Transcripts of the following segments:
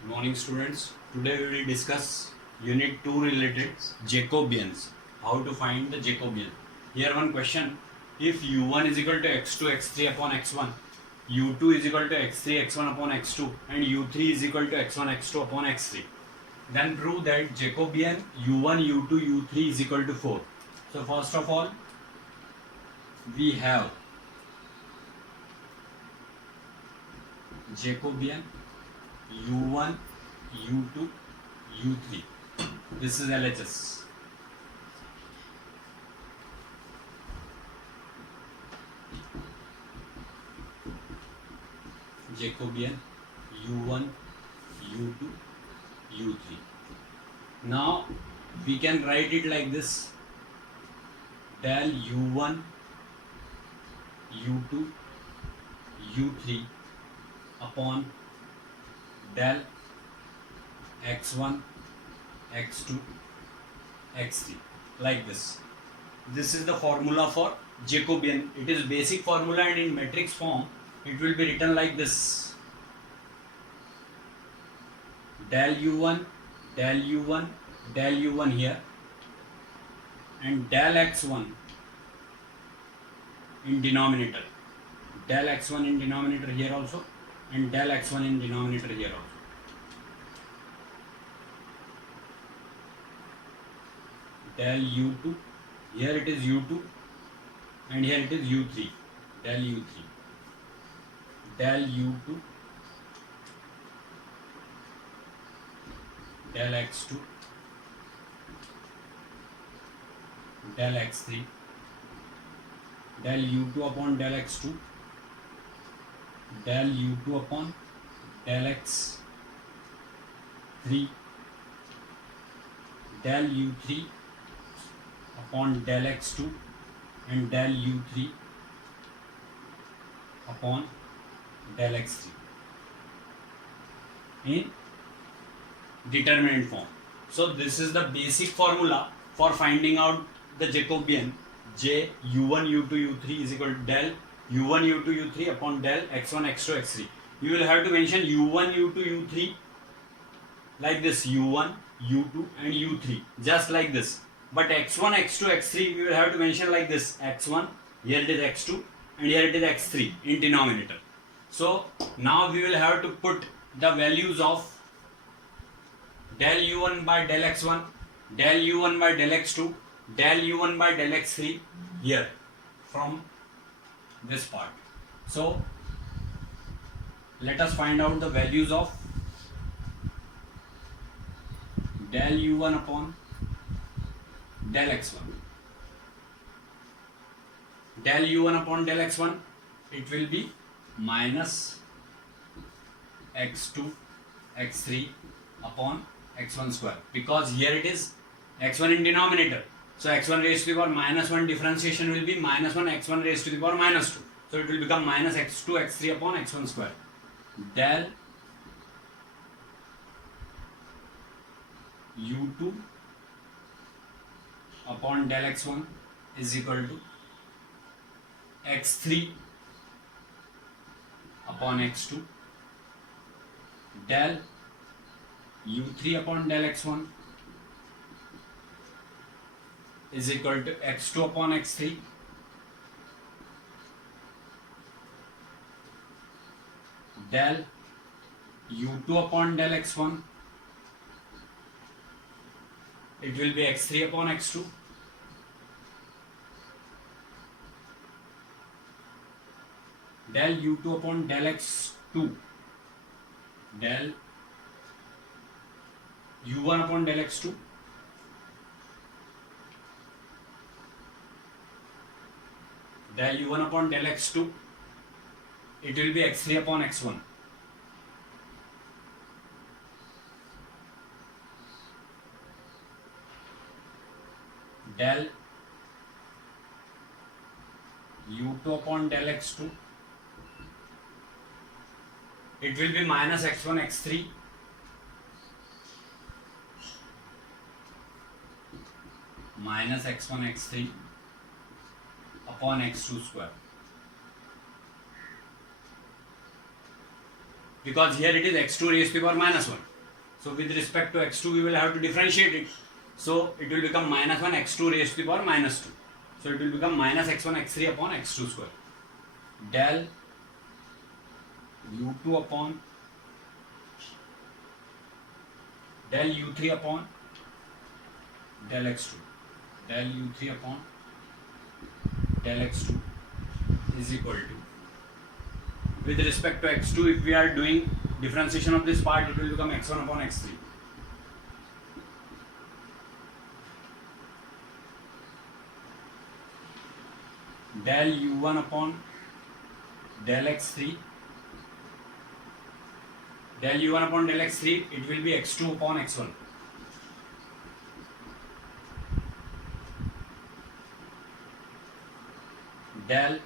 Good morning, students. Today we will discuss Unit 2 related Jacobians. How to find the Jacobian. Here one question. If u1 is equal to x2 x3 upon x1, u2 is equal to x3 x1 upon x2 and u3 is equal to x1 x2 upon x3, then prove that Jacobian u1 u2 u3 is equal to 4. So first of all, we have Jacobian u1 u2 u3. This is LHS. Jacobian u1 u2 u3. Now we can write it like this: del u1 u2 u3 upon del x1 x2 x3, like this. This is the formula for Jacobian. It is basic formula, and in matrix form it will be written like this: del u1 del u1 del u1 here, and del x1 in denominator, del x1 in denominator here also, and del x1 in denominator here also. Del u2, here it is u2 and here it is u3, del u3, del u2 del x2 del x3, del u2 upon del x2 del u2 upon del x3, del u3 upon del x2 and del u3 upon del x3 in determinant form. So this is the basic formula for finding out the Jacobian. J u1 u2 u3 is equal to del u1 u2 u3 upon del x1 x2 x3. You will have to mention u1 u2 u3 like this: u1 u2 and u3, just like this. But x1 x2 x3 we will have to mention like this: x1, here it is x2 and here it is x3 in denominator. So now we will have to put the values of del u1 by del x1, del u1 by del x2, del u1 by del x3 here from this part. So let us find out the values of del u1 upon del x1. Del u1 upon del x1, it will be minus x2 x3 upon x1 square, because here it is x1 in denominator. So x1 raised to the power minus 1 differentiation will be minus 1 x1 raised to the power minus 2. So it will become minus x2 x3 upon x1 square. Del u2 upon del x1 is equal to x3 upon x2, del u3 upon del x1 is equal to x2 upon x3, del u2 upon del x1, it will be x3 upon x2, del u2 upon del x2, del u1 upon del x2, del u1 upon del x2, it will be x3 upon x1, del u2 upon del x2, it will be minus x1 x3, minus x1 x3 upon x2 square. Because here it is x2 raised to the power minus 1. So with respect to x2 we will have to differentiate it. So it will become minus 1 x2 raised to the power minus 2. So it will become minus x1 x3 upon x2 square. Del u2 upon del u3 upon del x2. Del u3 upon del x2 is equal to, with respect to x2, if we are doing differentiation of this part, it will become x1 upon x3. Del u1 upon del x3. Del u1 upon del x3, it will be x2 upon x1. Del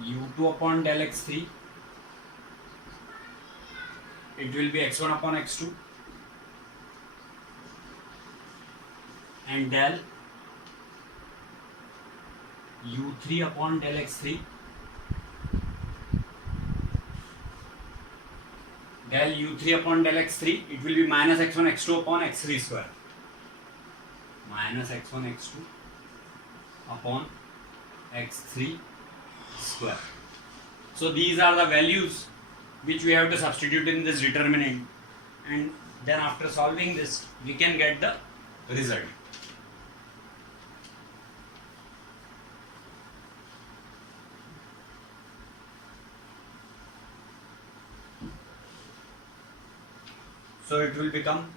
u2 upon del x3, it will be x1 upon x2, and del u3 upon del x3, del u3 upon del x3, it will be minus x1 x2 upon x3 square. Minus x1 x2 upon x3 square. So these are the values which we have to substitute in this determinant, and then after solving this we can get the result. So it will become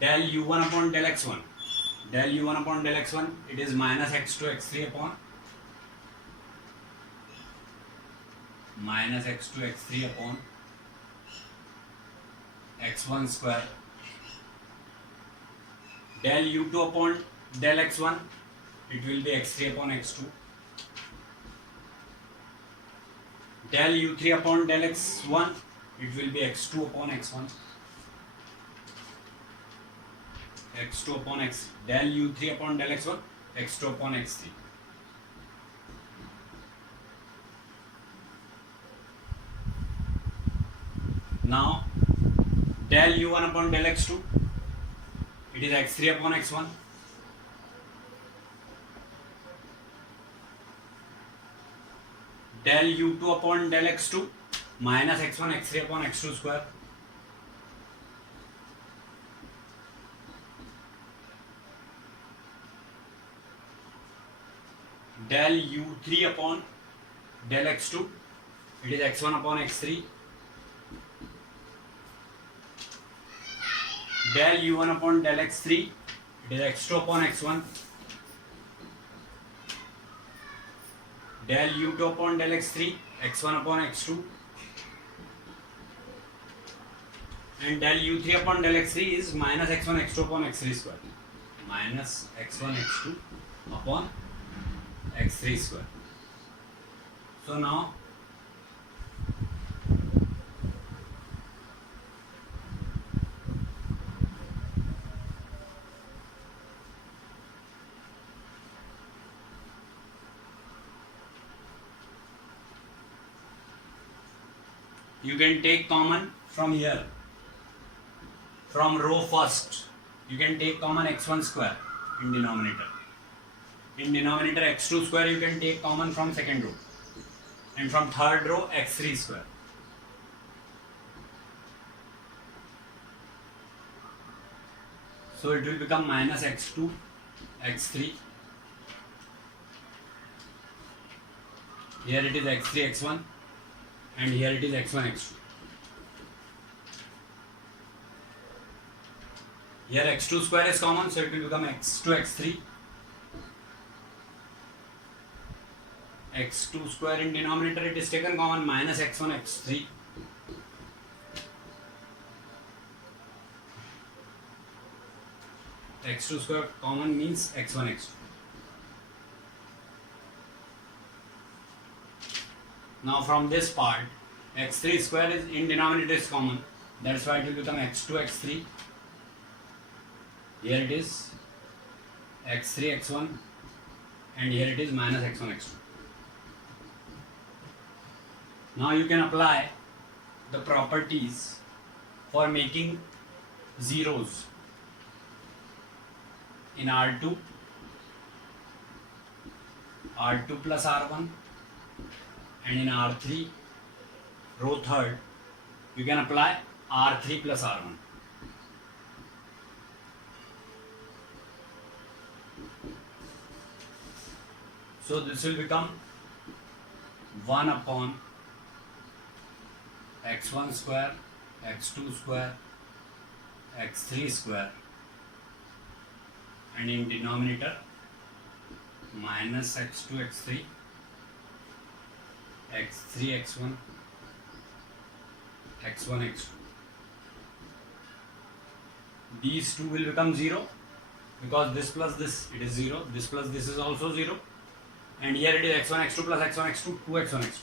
del u1 upon del x1. Del u1 upon del x1, it is minus x2 x3 upon minus x2 x3 upon x1 square. Del u2 upon del x1, it will be x3 upon x2. Del u3 upon del x1, it will be x2 upon x1. x2 upon x. Del u3 upon del x1, x2 upon x3. Now del u1 upon del x2, it is x3 upon x1. Del u2 upon del x2, minus x1 x3 upon x2 square. Del u3 upon del x2, it is x1 upon x3. Del u1 upon del x3, it is x2 upon x1. Del u2 upon del x3, x1 upon x2. And del u3 upon del x3 is minus x1 x2 upon x3 square. Minus x1 x2 upon x3 square. So now you can take common from here, from row first. You can take common x1 square in denominator. In denominator x2 square you can take common from second row, and from third row x3 square. So it will become minus x2 x3. Here it is x3 x1, and here it is x1 x2. Here x2 square is common, so it will become x2 x3. x2 square in denominator, it is taken common, minus x1 x3. x2 square common means x1 x2. Now from this part, x3 square is in denominator is common, that's why it will become x2 x3. Here it is x3 x1, and here it is minus x1 x2. Now you can apply the properties for making zeros in R2 plus R1, and in R3 row third you can apply R3 plus R1. So this will become 1 upon x1 square, x2 square, x3 square, and in denominator minus x2 x3, x3 x1, x1 x2. These two will become 0 because this plus this, it is 0, this plus this is also 0, and here it is x1 x2 plus x1 x2, 2x1 x2.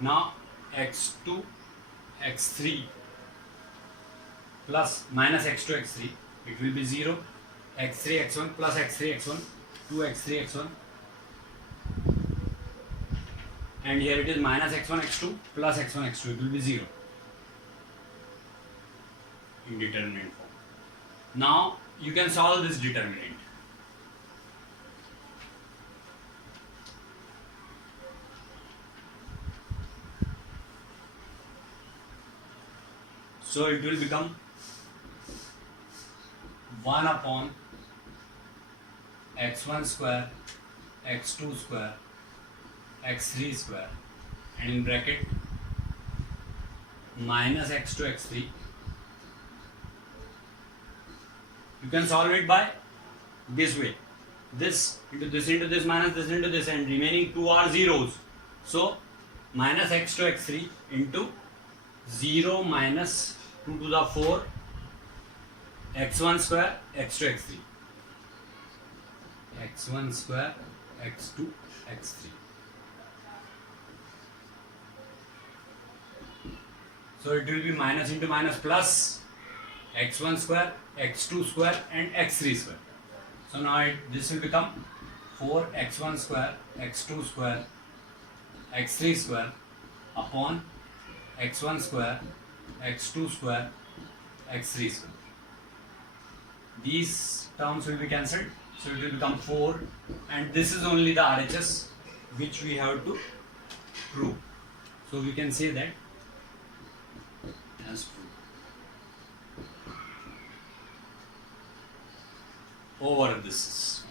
Now x2 x3 plus minus x2 x3, it will be 0, x3 x1 plus x3 x1, 2x3 x1, and here it is minus x1 x2 plus x1 x2, it will be 0 in determinant form. Now you can solve this determinant. So it will become 1 upon x1 square, x2 square, x3 square, and in bracket minus x2 x3. You can solve it by this way. This into this into this minus this into this, and remaining two are zeros. So minus x2 x3 into 0 minus 2 to the 4 x1 square x2 x3, x1 square x2 x3. So it will be minus into minus plus x1 square x2 square and x3 square. So now this will become 4x1 square x2 square x3 square upon x1 square x2 square x3 square. These terms will be cancelled, so it will become 4, and this is only the RHS which we have to prove. So we can say that as proved over this.